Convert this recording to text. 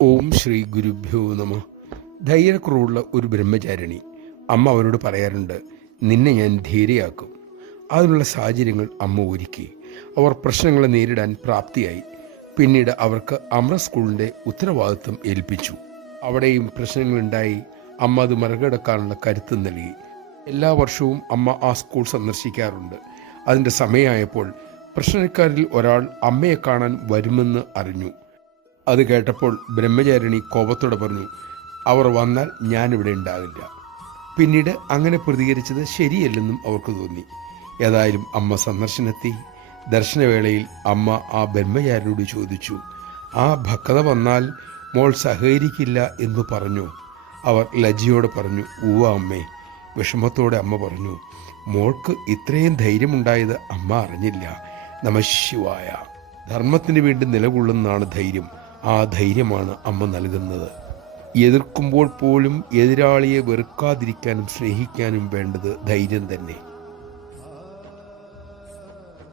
ഓം ശ്രീ ഗുരുഭ്യോ നമ. ധൈര്യക്കുറവുള്ള ഒരു ബ്രഹ്മചാരിണി. അമ്മ അവനോട് പറയാറുണ്ട്, നിന്നെ ഞാൻ ധീരയാക്കും. അതിനുള്ള സാഹചര്യങ്ങൾ അമ്മ ഒരുക്കി. അവർ പ്രശ്നങ്ങളെ നേരിടാൻ പ്രാപ്തിയായി. പിന്നീട് അവർക്ക് അമൃത സ്കൂളിൻ്റെ ഉത്തരവാദിത്വം ഏൽപ്പിച്ചു. അവിടെയും പ്രശ്നങ്ങളുണ്ടായി. അമ്മ അത് മറികടക്കാനുള്ള കരുത്ത് നൽകി. എല്ലാ വർഷവും അമ്മ ആ സ്കൂൾ സന്ദർശിക്കാറുണ്ട്. അതിൻ്റെ സമയമായപ്പോൾ പ്രശ്നക്കാരിൽ ഒരാൾ അമ്മയെ കാണാൻ വരുമെന്ന് അറിഞ്ഞു. അത് കേട്ടപ്പോൾ ബ്രഹ്മചാരിണി കോപത്തോടെ പറഞ്ഞു, അവർ വന്നാൽ ഞാനിവിടെ ഉണ്ടാകില്ല. പിന്നീട് അങ്ങനെ പ്രതികരിച്ചത് ശരിയല്ലെന്നും അവർക്ക് തോന്നി. ഏതായാലും അമ്മ സന്ദർശനത്തി. ദർശനവേളയിൽ അമ്മ ആ ബ്രഹ്മചാരിയോട് ചോദിച്ചു, ആ ഭക്തത വന്നാൽ മോൾ സഹകരിക്കില്ല എന്ന് പറഞ്ഞു. അവർ ലജ്ജയോടെ പറഞ്ഞു, ഉവ്വ അമ്മേ. വിഷമത്തോടെ അമ്മ പറഞ്ഞു, മോൾക്ക് ഇത്രയും ധൈര്യമുണ്ടായത് അമ്മ അറിഞ്ഞില്ല. നമഃശിവായ. ധർമ്മത്തിന് വേണ്ടി നിലകൊള്ളുന്നതാണ് ധൈര്യം. ആ ധൈര്യമാണ് അമ്മ നൽകുന്നത്. എതിർക്കുമ്പോൾ പോലും എതിരാളിയെ വെറുക്കാതിരിക്കാനും സ്നേഹിക്കാനും വേണ്ടത് ധൈര്യം തന്നെ.